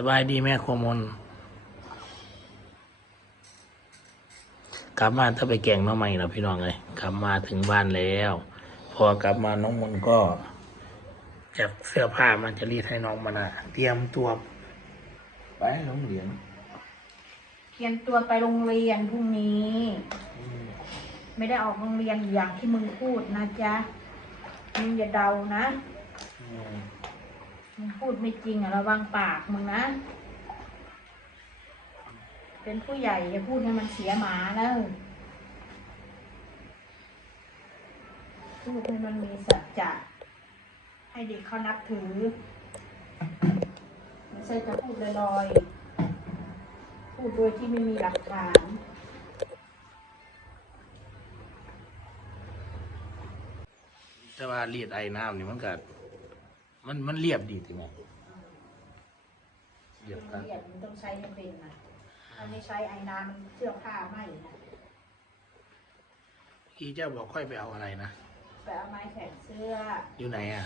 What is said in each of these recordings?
สบายดีแม่โคมนกลับมาถ้าไปแกงน้องใหม่แล้วพี่น้องเลยกลับมาถึงบ้านแล้ว พอกลับมาน้องมนก็จับเสื้อผ้ามันจะรีดให้น้องมันอะเตรียมตัว ไปโรงเรียนเตรียมตัวไปโรงเรียนพรุ่งนี้ ไม่ได้ออกโรงเรียนอย่างที่มึงพูดนะจ๊ะมึงอย่าเดานะ อืม มึงพูดไม่จริงอะระวังปากมึงนะ เป็นผู้ใหญ่อย่าพูดให้มันเสียหมาแล้วพูดให้มันมีสัจจะให้เด็กเขานับถือ ไม่ใช่จะพูดลอยๆ พูดโดยที่ไม่มีหลักฐานแต่ว่ารีดไอ้น้ำนี่มันก็ มันมันเรียบดีทีไหมเรียบกัน เรียนมันต้องใช้ให้เป็นนะถ้าไม่ใช้ไอ้น้ำมันเสื้อผ้าไหมนะพี่เจ้าบอกค่อยไปเอาอะไรนะไปเอาไม้แขวนเสื้ออยู่ไหนอะ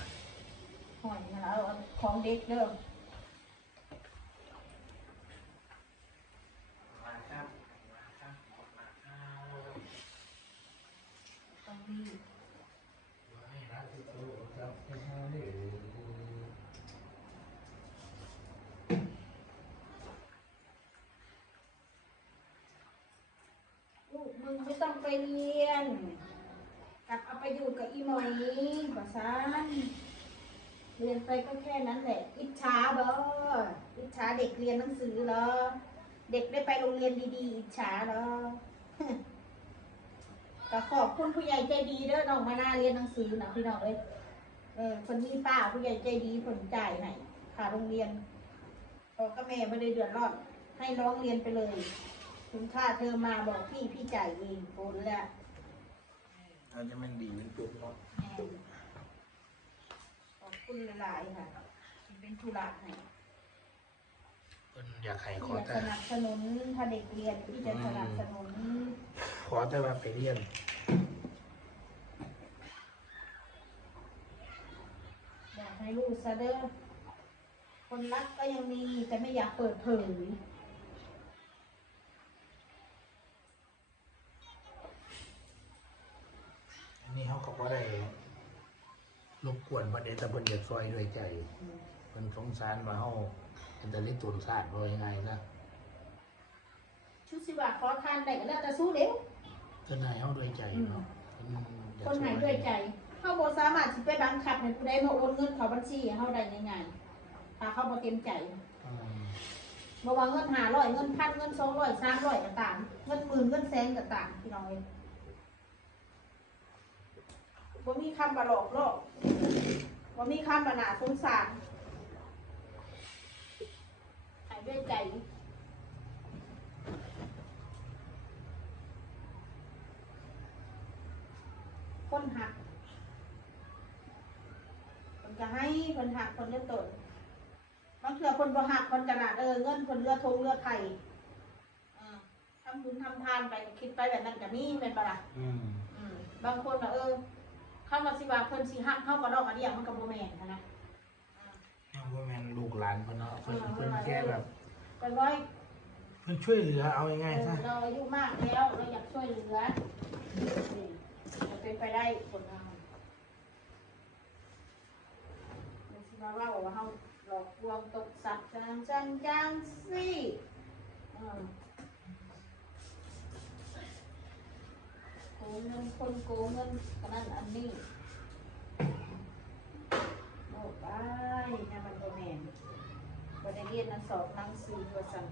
ห่อยนะแล้วเอาของเด็กเด้อมาครับต้องรีบลูกมึงไม่ต้องไป เรียนกลับเอาไปอยู่กับอีหมอยภาษานเรียนไปก็แค่นั้นแหละ อิจฉาเบออิจฉาเด็กเรียนหนังสือเหรอ เด็กได้ไปโรงเรียนดีๆ อิจฉาเหรอก็ขอบคุณผู้ใหญ่ใจดีเด้อน้องมานาเรียนหนังสือนะพี่น้องเลยเออคนนี้ป้าผู้ใหญ่ใจดีผลจ่ายให้ค่าโรงเรียนพอก็แม่ไม่ได้เดือดร้อนให้น้องเรียนไปเลย ถึงค่าเทอมมาบอกพี่พี่จ่ายเองโอนแล้วเราจะมันดีมันปุ๊บเนาะแม่ขอบคุณหลายๆค่ะที่เป็นธุระให้เพิ่นอยากให้ขที่อจะแต่สนับสนุนถ้าเด็กเรียนที่จะสนับสนุนขอแต่ว่าไปเรียนอยากให้ลูกซะเด้อคนรักก็ยังมีแต่ไม่อยากเปิดเผย นนี้เขาก็บ่ได้รบกวนประเด็นแต่เพิ่นอยากซอยด้วยใจเพิ่นสงสารว่าเฮาเป็นแต่เล็กตุนศาสตร์บ่ยังไงนะชุดสิว่าขอทานได้ก็แล้วแต่สู้เร็วเพิ่นให้เฮาด้วยใจเนาะเพิ่นอยากคนไหนด้วยใจเขาบ่สามารถสิไปบังคับให้ผู้ใดมาโอนเงินเขาบัญชีให้เขาได้ง่ายๆถ้าเขาบ่เต็มใจอืมบ่ว่าเงิน500เงินพันเงิน200 300ก็ตามเงินหมื่นเงินแสนก็ตามพี่น้องเอ้ย บ่มีคำว่าหลอกลวงบ่มีคำว่าน่าสงสารให้ด้วยใจคนหักคนจะให้คนหักคนเลือดตนบางเถื่อคนบ่หักคนกระดาษเออเงินคนเลือดทงเลือดไทยอ่าทำบุญทำทานไปก็คิดไปแบบนั้นกับนี่เป็นปะล่ะอืมอืมบางคนน่ะเออ เข้ามาสิว่าเพิ่นสิหักเข้ากับดอกกระเดียงมันกับโบแมนนะนะอ่าเอาบ่แม่นลูกหลานเพิ่นเนาะเพิ่นเพิ่นแค่แบบ ก็ร้อยเพิ่นช่วยเหลือเอาง่ายๆซะเราอายุมากแล้วเราอยากช่วยเหลือนี่จะเป็นไปได้ผลงานมันสิมาว่าว่าเขาหลอกลวงตกสัตว์จังจังจังสิอืมโก งเงินคนโกงเงินกันนั่นอันนี้โอ้ไปนะมันโดแมนบ่ไดเรียนนังสอบหนังสือว่าสั่น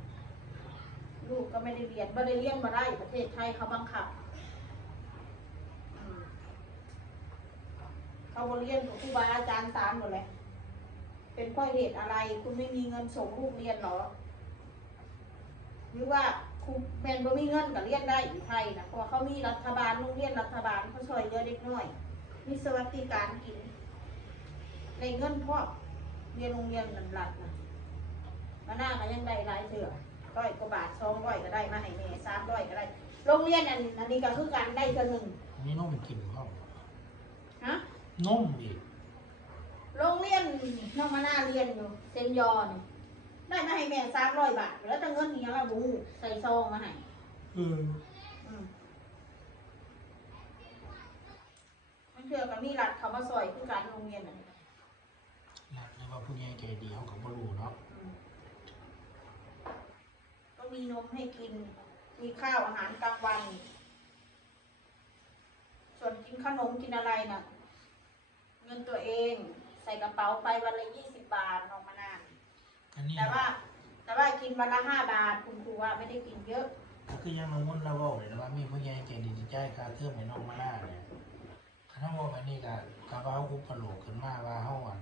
ลูกก็ไม่ได้เรียนไม่ไดเรียนมาได้ประเทศไทยเขาบังคับเขาบ่เรียนกับครูบาอาจารย์สามหมดเลยเป็นเพราะเหตุอะไร คุณไม่มีเงินส่งลูกเรียนหรอ หรือว่า แมนบ่มีเงินก็เรียนได้อยู่ไทยนะเพราะว่าเขามีรัฐบาลโรงเรียนรัฐบาลเขาช่วยเหลือเด็กน้อย มีสวัสดิการกินในเงินพ่อเรียนโรงเรียนนันรัฐนะมาหน้าก็ยังได้หลายเถื่อร้อยกว่าบาทสองร้อยก็ได้มาให้แม่สามร้อยก็ได้ โรงเรียนอันอันนี้ก็คือการได้ตัวหนึ่งมีนมกินเนาะฮะนมอีกโรงเรียนน้องมาหน้าเรียนอยู่เซนยอน ได้มาให้แม่สามร้อยบาท แล้วจะเงินนี้เราบูใส่ซองมาให้อืมอืมมันเชื่อกับมีหลัดเขามาซอยคือการโรงเรียนน่ะหลักเลยว่าผู้ใหญ่ใจดีเขาก็บ่รู้เนาะอืมก็มีนมให้กิน มีข้าวอาหารกลางวัน ส่วนกินขนมกินอะไรน่ะ เงินตัวเอง ใส่กระเป๋าไปวันละยี่สิบบาทออกมานาน อันนี้แต่ว่า แต่ว่ากินวันละห้าบาทคุณครูว่าไม่ได้กินเยอะ ก็คือยังน้องมนต์เราบอกเลยนะว่ามีผู้ใหญ่ใจดีที่จ่ายค่าเทอมให้น้องมาล่าเนี่ยคันเฮาบอกอันนี้ก็ก็ว่าเฮาอุปโลกขึ้นมาว่าเฮาอัน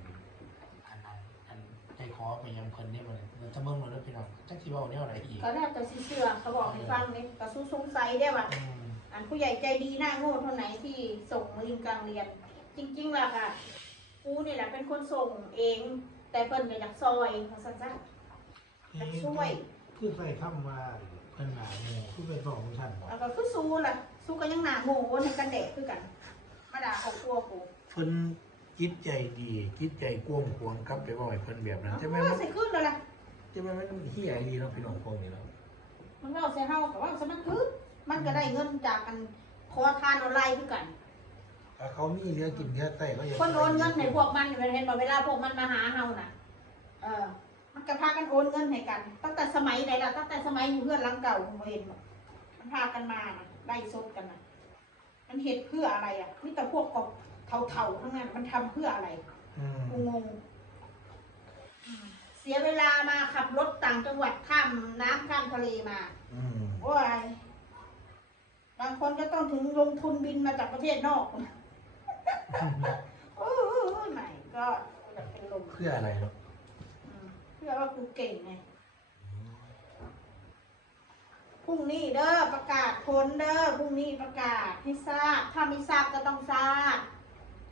อันนั้นอันได้ขอไปยังเพิ่นนี่บ่เนี่ยถ้าเบิ่งบ่ได้พี่น้องจักสิเว้าแนวไหนอีกก็แล้วแต่สิเชื่อเขาบอกให้ฟังนี่ก็สู้สงสัยได้ว่า อืมอันผู้ใหญ่ใจดีหน้าโง่เท่าไหนที่ส่งมาลินกลางเรียน จริงๆล่ะค่ะ กูนี่แหละเป็นคนส่งเอง แต่เพิ่นก็อยากซอยเขาสั้นๆอยากช่วย คือใส่คำว่าเพิ่นหนาหมู่คือเป็นบอกของท่านบอกแล้วก็คือสู้ล่ะสู้ก็ยังหนาโง่ในกันแดดคือกันมาด่าเขากลัวกูเพิ่นจิตใจดีจิตใจกว้างขวางกลับไปบ่ให้เพิ่นแบบนั้นเอาใช่ไหมว่ามันใส่ขึ้นเลยล่ะใช่ไหมมันเฮียดีเนาะพี่น้องพวกนี้เนาะมันก็เอาใส่เฮากับว่าสมันคือมันก็ได้เงินจากกันขอทานออนไลน์คือกัน ถ้าเขามีเหลือกินแค่ใต้ก็ยังคนโอนเงินให้พวกมันเห็นบ่เวลาพวกมันมาหาเฮาน่ะ เออ มันก็พากันโอนเงินให้กัน ตั้งแต่สมัยไหนล่ะ ตั้งแต่สมัยอยู่เพื่อนหลังเก่าผมเห็นบ่มันพากันมาน่ะไล่ซดกันน่ะ มันเหตุเพื่ออะไรอะนี่แต่พวกกบเท่าๆทั้งนั้นมันทำเพื่ออะไร อืมกูงงอืมเสียเวลามาขับรถต่างจังหวัดข้ามน้ำข้ามทะเลมา อืมโอ้ยบางคนก็ต้องถึงลงทุนบินมาจากประเทศนอก โอ้ยไม่ก็จะเป็นลมเพื่ออะไรเนาะอืมเพื่อว่ากูเก่งไงพรุ่งนี้เด้อประกาศผลเด้อพรุ่งนี้ประกาศให้ทราบ ถ้าไม่ทราบก็ต้องทราบ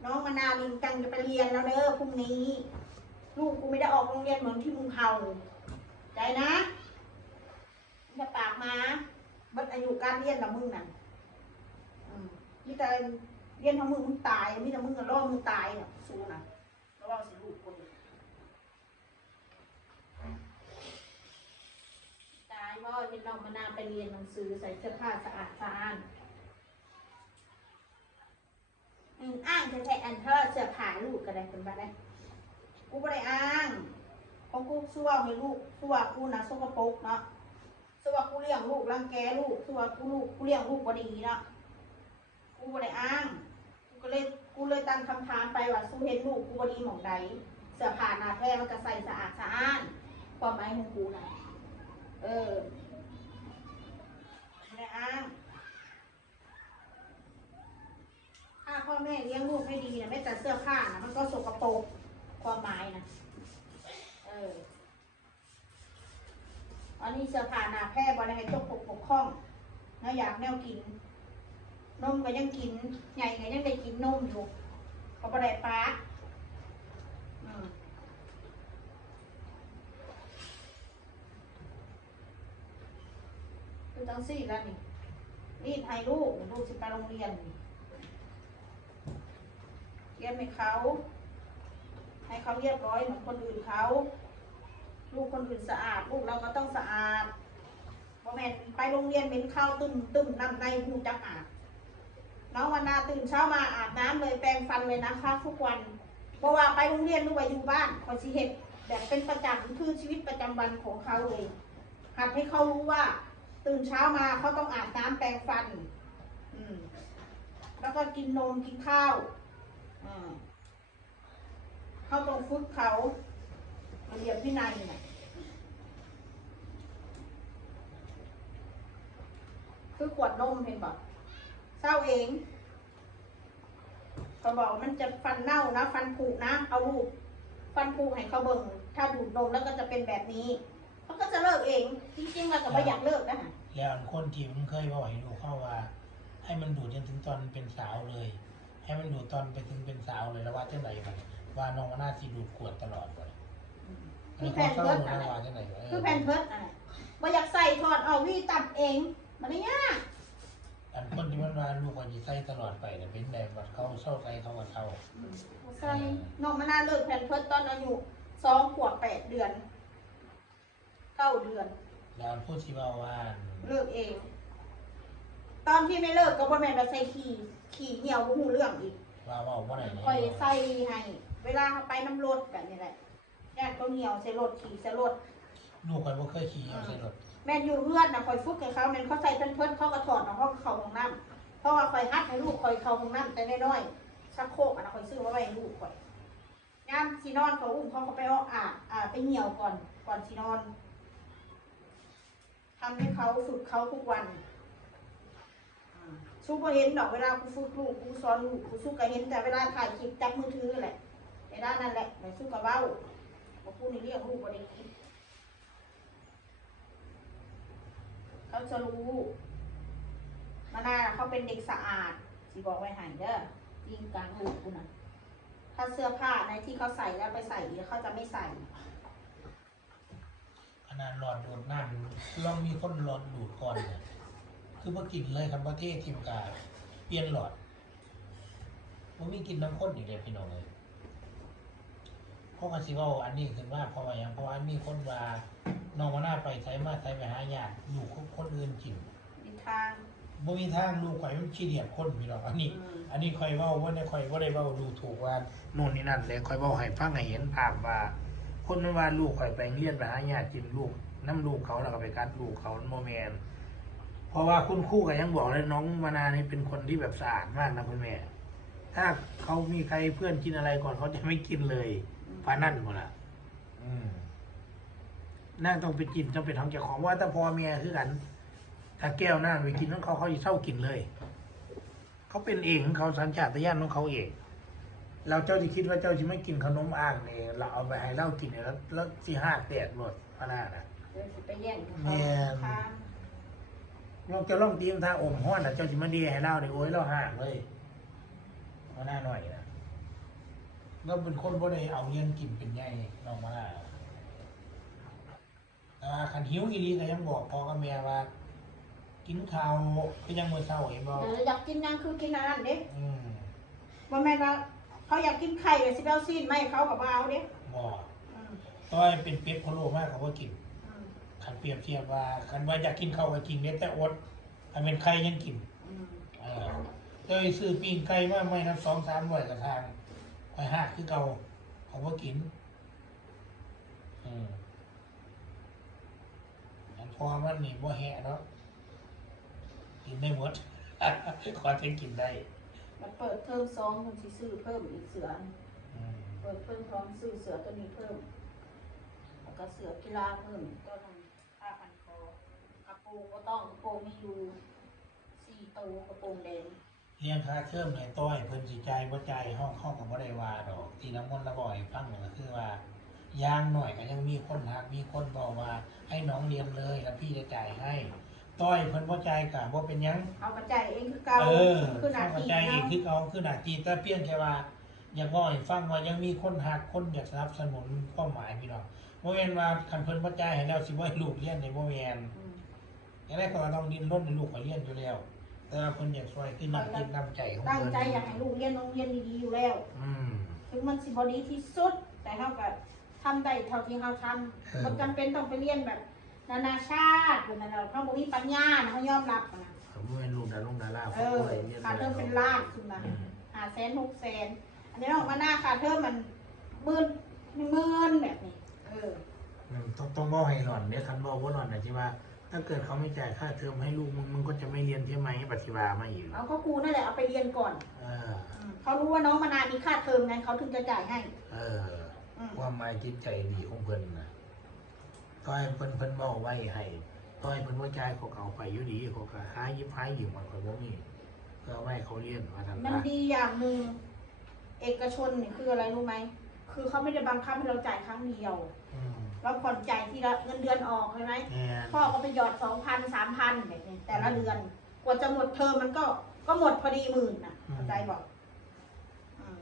น้องมะนาวลิงกังจะไปเรียนแล้วเด้อพรุ่งนี้ ลูกกูไม่ได้ออกโรงเรียนเหมือนที่มึงเฮาใจนะอย่าปากมาเบัดอายุการเรียนละมึงนั่นอืมมีแต่เรี ยนทั้งมึงมึงตายมีแต่มึงก็รอมึงตายเนี่ยสู้นะแล้วว่าสิลูกคนตายว่าเห็นน้องมานาไปเรียนหนังสือใส่เสื้อผ้าสะอาดสะอานอืมอ้างจะใช้อันเธอเสื้อผ้าลูกก็ได้เป็นบ้าได้กูไม่ได้อ้างของกูสู้ว่าให้ลูกสู้ว่ากูนะสกปรกเนาะสู้ว่ากูเลี้ยงลูกรังแกลูกสู้ว่ากูลูกกูเลี้ยงลูกบ่ดีเนาะกูไม่ได้อ้าง กูก็เลยกูเลยตั้งคำถามไปว่าสู้เห็นลูกกูบดีหม่องใดเสื้อผ้าหน้าแท้มันก็ใส่สะอาดสะอ้านความหมายของกูนะเออไม่อ้างถ้าพ่อแม่เลี้ยงลูกไม่ดีนะไม่แต่เสื้อผ้านะมันก็สกปรกความหมายนะเอออันนี้เสื้อผ้าหนาแพร่บริให้จกปกปกคล้องแล้วอยากแนวกิน นมก็ยังกิน ใหญ่ก็ยังได้กินนมอยู่ก็บริป้าอืมคือจังสี่แล้วนี่รีดให้ลูกลูกสิไปโรงเรียนนี่เรียนให้เขา ให้เขาเรียบร้อยเหมือนคนอื่นเขา ลูกคนอื่นสะอาด ลูกเราก็ต้องสะอาดเพ่อแม่ไปโรงเรียนเป็นข้าวตึมตึมน้ำในหูจักอาบ น้องวันนาตื่นเช้ามาอาบน้ำเลยแปรงฟันเลยนะคะทุกวันเพราะว่าไปโรงเรียนหรือว่าอยู่บ้านคอยสิเห็ดแบบเป็นประจำคือชีวิตประจำวันของเขาเลยหัดให้เขารู้ว่า ตื่นเช้ามาเขาต้องอาบน้ำแปรงฟัน อืมแล้วก็กินนมกินข้าวอ่าเขาต้องฝึกเขาเบียบวินัยน่ะคือขวดนมเห็นบอก เศร้าเองเขาบอกว่ามันจะฟันเน่านะ ฟันผุนะ เอาลูกฟันผุให้เขาเบิ่งถ้าดูดนมแล้วก็จะเป็นแบบนี้เขาก็จะเลิกเองจริงๆเราก็ไม่อยากเลิกนะแล้วอันคนที่มันเคยบอกให้ดูเข้าว่า ให้มันดูดจนถึงตอนเป็นสาวเลย ให้มันดูดตอนไปถึงเป็นสาวเลยแล้วว่าจังไหนมันว่าน้องว่าน่าสิดูดขวดตลอดเลยคือมีแพความนเศร้าเพิร์ดหนูอะนะว่าจังไหนวะคือแพนเพิร์ดอะบ่อยากใส่ถอดออกวี่ตัดเอง มันไม่ยาก อันคนที่มันว่าลูกว่าจะใส่ตลอดไปเนี่ยเป็นแบบว่าเขาเศร้าใส่เขาก็เศร้าใส่น้องมานาเลิกแพนเพิร์ดตอนอายุสองขวบแปดเดือนก้าเดือน แล้วพูดที่ว่าว่า เลิกเอง ตอนที่ไม่เลิกก็บ่แม่นว่าใส่ขี่ขี่เหี่ยวบ่ฮู้เรื่องอีก ว่าว่าว่าไหนเนี่ยค่อยใส่ให้ เวลาเขาไปน้ำรถกันนี่แหละญาติก็เหี่ยวใส่รถขี่ใส่รถ ลูกคอยบ่เคยขี่เอาใส่รถ แม่นอยู่เพื่อนนะคอยฝึกให้เขาแม่นเขาใส่เพิ่นเพิ่นเขาก็ถอดออกเขาเขาห้องน้ำเพราะว่าคอยฮัดให้ลูกคอยเขาห้องน้ำแต่น้อยๆชักโครกอะนะคอยซื้อมาไว้ให้ลูกคอยยามสินอนเขาอุ้มเขาก็ไปอาอ่าอ่าไปเหี่ยวก่อนก่อนสินอนทำให้เขาฝึกเขาทุกวันสู้ก็เห็นดอกเวลากูฝึกลูกกูสอนลูกกูสู้ก็เห็นแต่เวลาถ่ายคลิปจับมือถือแหละในด้านนั้นแหละไม่สู้กับเว้าบอกกูนี่เรียกลูกก็ได้คิด เขาจะรู้มานาเขาเป็นเด็กสะอาดสิบอกไว้ใหายเด้อยิงกลางลูกกูนะถ้าเสื้อผ้าในที่เขาใส่แล้วไปใส่อีกเขาจะไม่ใส่ ขนาดหลอดดูดน้ำลองมีคนหลอดดูดก่อนเนี่ยคือบ่กินเลยครับประเทศทีมกาเปลี่ยนหลอดมันมีกินน้ำข้นอีกเลยพี่น้องเลยเพราะกันสิว่าอันนี้คือว่าเพราะว่าอย่างเพราะว่ามีคนว่า น้องมาหน้าไปใช้มาใช้ไปหาญาติอยู่กับคนอื่นกินมีทาง บ่มีทางลูกข่อยมันขี้เดียดคนพี่น้องอันนี้ อืม อันนี้ข่อยเว้าว่าในข่อยบ่ได้เว้าดูถูกว่าโน่นนี่นั่นเลยข่อยเว้าให้ฟังให้เห็นภาพว่า คนมันว่าลูกข่อยไปเรียนไปหาญาติกินลูกน้ำลูกเขาแล้วก็ไปกัดลูกเขาโมแมนเพราะว่าคุณครู่ก็ยังบอกเลยน้องมานานี่เป็นคนที่แบบสะอาดมากนะคุณแม่ ถ้าเขามีใครเพื่อนกินอะไรก่อนเขาจะไม่กินเลยพานั่นหมดละอืม น่าต้องไปกินต้องไปทำเจ้าของว่าถ้าพ่อแม่คือกัน ถ้าแก้วหน้าไปกินของเขาเขาจะเศร้ากินเลย เขาเป็นเองของเขาสัญชาตญาณของเขาเอง เราเจ้าจะคิดว่าเจ้าจะไม่กินขนมอ่างเนี่ยเราเอาไปให้เล่ากินเนี่ยแล้วแล้วสิห้าแตกหมดพะนาน่ะเดี๋ยวสิไปแย่งกับแม่เขานทางลองจะลองตีมทางอมห้อนน่ะเจ้าจะมาดีให้เล่าเนี่ยโอ้ยเราห่างเลยมาหน้าหน่อยนะเราเป็นคนบ่ได้เอาเลี้ยงกินเป็นใหญ่น้องมาหน้า แต่ว่าคันหิวอีหลีก็ยังบอกพ่อกับแม่ว่า กินข้าวก็ยังมื้อเช้าเห็นบ่เดี๋ยวอยากกินหยังคือกินอันนั้นเด้อืมบ่แม่นว่าเขาอยากกินไข่เลยสิไปเอาซีนไม่เขากับเอาเด้บ่อืมต้อยเป็นเป็ดพะโล้มากเขาบ่กินอืมคันเปรียบเทียบว่าคันว่าอยากกินข้าวก็กินได้แต่อดอันเป็นไข่ยังกิน อืมเออเอ้ยซื้อปีงไก่มาไม่นับสองสามร้อยกับทางไปหักคือเก่าเขาบ่กินอืมอัน พอมันนี่บ่แห่เนาะกินได้หมด ขอจะกินได้มันเปิดเพิ่มซองมันสิซื้อเพิ่มอีกเสืออืมเปิดเพิ่มพร้อมซื้อเสือตัวนี้เพิ่มแล้วก็เสือกีฬาเพิ่มก็ทำผ้าพันคอกระโปรงก็ต้องกระโปรงมีอยู่สี่ตัวกระโปรงแดงเลี้ยงค่าเทอมในต้อยเพิ่นสิจ่ายบ่จ่ายห้องห้องก็บ่ได้ว่าดอกที่น้ำมนต์ระบ่อยฟังก็คือว่า ย่างหน่อยก็ยังมีคนทักมีคนบอกว่า ให้น้องเรียนเลยแล้วพี่จะจ่ายให้ ต้อยเพิ่นบ่จ่ายก็บ่เป็นหยังเอากระจายเองคือเก่าเออคือหน้าเข้าที่ใจเองเนาะคือเอาคือหน้าที่แต่เพียงแค่ว่า อยากบอกให้ฟังว่ายังมีคนหักคนอยากสนับสนุนความหมายพี่น้องบ่แม่นว่าคันเพิ่นบ่จ่ายให้แล้วสิบ่ให้ลูกเรียนได้บ่แม่นอืมอย่างไรก็ต้องดิ้นรนให้ลูกเขาเรียนอยู่แล้ว แต่ว่าเพิ่นอยากช่วยคือน้ำจิตน้ำใจของตั้งเพิ่นใจอยากให้ลูกเรียนโรงเรียนดีๆอยู่แล้ว อืม ถึงมันสิบดีที่สุด แต่เท่ากับ ทำได้เท่าที่เขาทเออำมันจำเป็นต้องไปเรียนแบบ นานาชาติหรือนานาเขาบอกมีปัญญาเขายอมรับนะเขาบ่แม่นลูกดาลงดาราเอเขาอบ่ได้เรียนขาดเทอมเป็นล้าล้านขึ้นมาหาแสนหกแสนอันนี้ออกมาหน้าขาดเทอมมันหมื่นหมื่นแบบนี้ เออต้องต้องบอกให้หล่อนเนี่ยคันบอกว่าหล่อนน่ะที่ว่าถ้าเกิดเขาไม่จ่ายค่าเทอมให้ลูกมึงมึงก็จะไม่เรียนใช่ไหมปฏิบัติมาอีกเอาก็ครูนั่นแหละเอาไปเรียนก่อน เอออืมเขารู้ว่าน้องมานามีค่าเทอมไงเขาถึงจะจ่ายให้ เอออืม ความหมายจิตใจดีของเพิ่นนะต้อยเพิ่นเพิ่นเว้าไว้ให้ต้อยเพิ่นว่าจ่ายเขาก็เอาไปอยู่ดีเขาก็หายิบหายืมมันก็บ่มีเพื่อไว้เขาเรียนว่าซั่นมันนะดีอย่างหนึ่งเอกชนเนี่ยคืออะไรรู้ไหม คือเขาไม่ได้บังคับให้เราจ่ายครั้งเดียวอืมเราผ่อนจ่ายทีละเงินเดือนออกใช่ไหมแม่นพ่อก็ไปหยอดสองพันสามพันแบบนี้แต่ละเดือน กว่าจะหมดเทอมมันก็ก็หมดพอดีหมื่นน่ะเข้าใจบอกอืม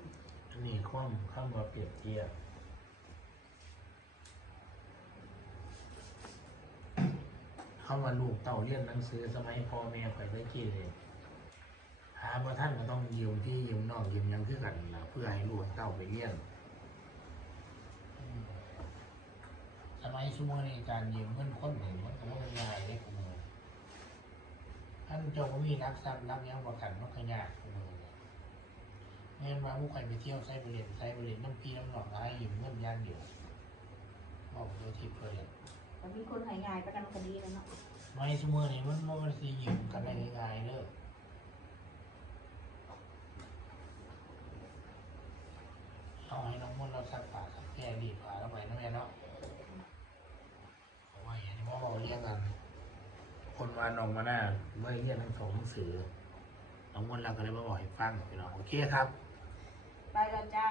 อันนี้ความคำว่าเปรียบเทียบ คำว่าลูกเต่าเรียนหนังสือสมัยพ่อแม่ข่อยไปกี้เลยหาว่าท่านก็ต้องยืมที่ยืมนองยืมยังคือกันนะเพื่อให้ลูกเต้าไปเรียนอืมขมัยสมัยในการยืมเงินคนหนึ่งมันก็ไม่ง่ายได้กูมือท่านเจ้าก็มีรักทรัพย์รับยังประกันมันก็ยากกูมือเงินมาผู้ใครไปเที่ยวไซบริเวณไซบริเวณน้ำพีน้ำหนองให้ยืมเงินยันเดียวบอกโดยที่เพื่อน แต่มีคนหายงายประกันคดีแล้วเนาะไม่สมัยนี้มันมันสิยืมกันได้ง่ายๆเด้อเอาให้น้องมนต์เราสักปากสักแก่ดีผ่าแล้วไปนะแม่เนาะเพราะว่าอย่างที่พ่อบอกเรียกกัน คนวานออกมาหน้าไม่เรียนทั้งสองหนังสือน้องมนต์เราก็เลยมาบอกให้ฟังพี่น้องโอเคครับ ไปแล้วจ้า